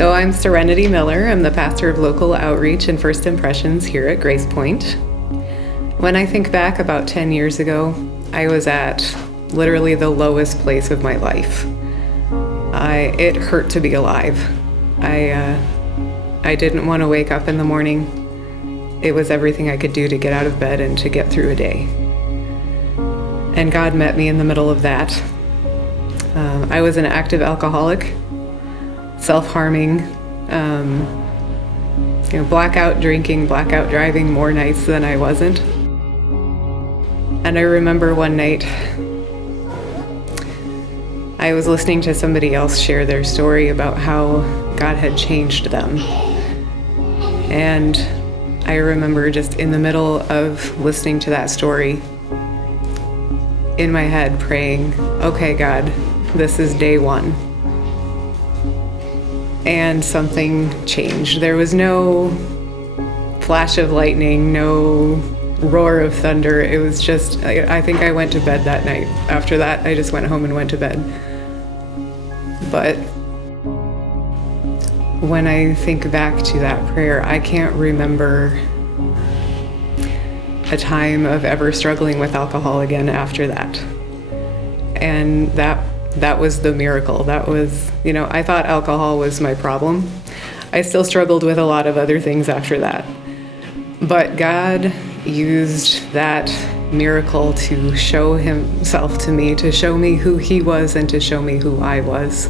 So I'm Serenity Miller. I'm the pastor of local outreach and first impressions here at Grace Point. When I think back about 10 years ago, I was at literally the lowest place of my life. It hurt to be alive. I didn't want to wake up in the morning. It was everything I could do to get out of bed and to get through a day. And God met me in the middle of that. I was an active alcoholic, self-harming, blackout drinking, blackout driving more nights than I wasn't. And I remember one night I was listening to somebody else share their story about how God had changed them. And I remember just in the middle of listening to that story, in my head praying, okay, God, this is day one. And something changed. There was no flash of lightning, no roar of thunder. It was just, I think I went to bed that night. After that, I just went home and went to bed. But when I think back to that prayer, I can't remember a time of ever struggling with alcohol again after that. And that was the miracle. That was, I thought alcohol was my problem. I still struggled with a lot of other things after that. But God used that miracle to show himself to me, to show me who he was and to show me who I was.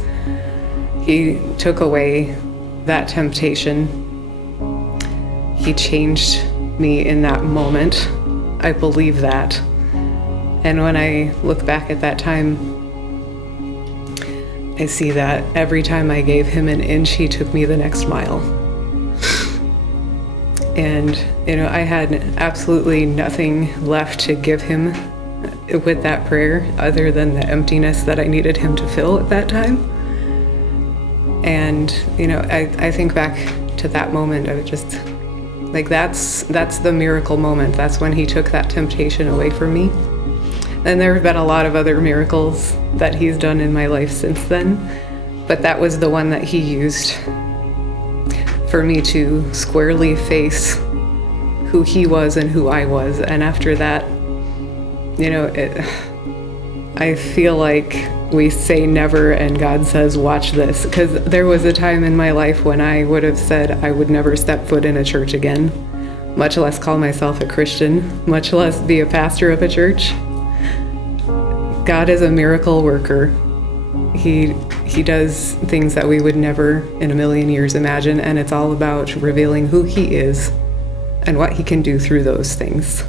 He took away that temptation. He changed me in that moment. I believe that. And when I look back at that time, I see that every time I gave him an inch, he took me the next mile. And, I had absolutely nothing left to give him with that prayer other than the emptiness that I needed him to fill at that time. And, I think back to that moment of just like, that's the miracle moment. That's when he took that temptation away from me. And there have been a lot of other miracles that he's done in my life since then, but that was the one that he used for me to squarely face who he was and who I was. And after that, I feel like we say never and God says, watch this. Because there was a time in my life when I would have said I would never step foot in a church again, much less call myself a Christian, much less be a pastor of a church. God is a miracle worker. He does things that we would never in a million years imagine, and it's all about revealing who he is and what he can do through those things.